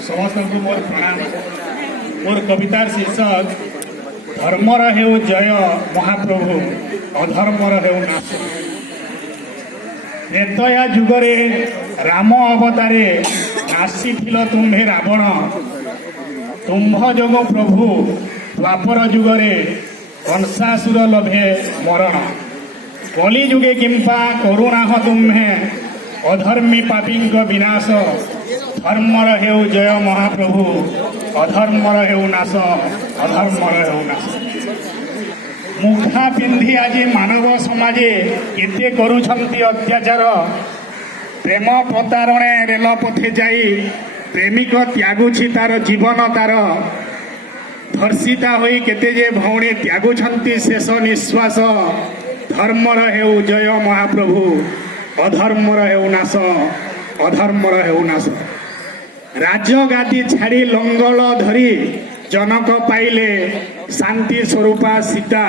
समस्त को मोर प्रणाम। मोर कवितार शीर्षक धर्मर हेउ जय महाप्रभु अधर्मर हेउ नाश। त्रेतया जुगरे राम अवतारे नासीथिल तुम्हे रावण, तुम्भ जोग प्रभु द्वापर जुगरे कंसासुर लभे मरण। कली जुगे किंपा करुणाह तुम्हे अधर्मी पापींक विनाश। धर्मर हेउ जय महाप्रभु अधर्मर हेउ नाश, अधर्मर हेउ नाश। मुखा पिंधि आज मानव समाजे केते करुछंती अत्याचार। प्रेम प्रतारणे रेल पथे जाई प्रेमिक त्यागुछि तार जीवन तार। धर्षिता होई केते जे भौणी त्यागुछंती शेष निश्वास। धर्मर हेउ जय महाप्रभु अधर्मर हेउ नाश, अधर्मर हेउ नाश। राजगादी छाड़ी लंगल धरी जनक पाइले शांति स्वरूपा सीता।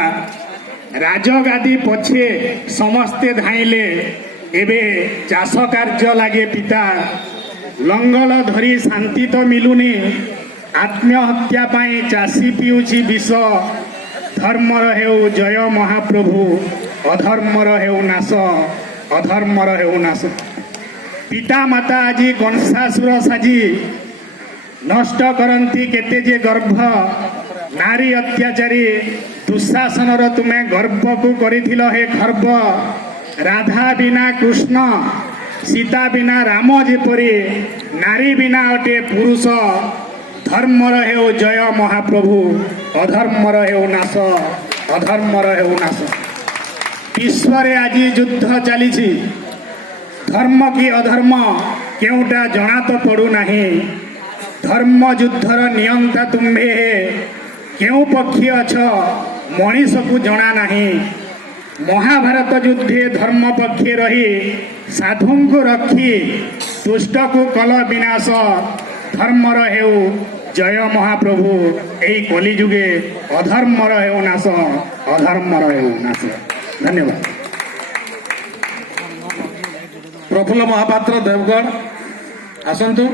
राजगादी पछे समस्ते धाइले एबे चाष कार्य लागे पिता। लंगल धरी शांति तो मिलुनी आत्महत्या पाई चाषी पिउछि विष। धर्मर हेउ जय महाप्रभु अधर्मर हेउ नाश, अधर्मर हेउ नाश। पिता माता आजी कंसासुर साजी नष्ट करंती केते जे गर्भ। नारी अत्याचारी दुशासनर तुमे गर्भ को करिथिल हे खर्ब। राधा बिना कृष्ण सीता बिना राम जेपरी नारी बिना अटे पुरुष। धर्मर हेउ जय महाप्रभु अधर्मर हेउ नाश, अधर्मर हेउ नाश। विश्व रे आज युद्ध चली धर्म की अधर्म केउटा जना तो पड़ू नहीं। धर्म युद्धर नियंता तुम्हे केउ पक्षी अछ मनीष को जना नहीं। महाभारत युद्धे धर्म पक्षे रही साधु को रखी दुष्ट को कल विनाश। धर्मर हेउ जय महाप्रभु एई कली जुगे अधर्मर हेउ नाश, अधर्मर हेउ नाश। धन्यवाद। प्रफुल्ल महापात्र देवगढ़ आसतु।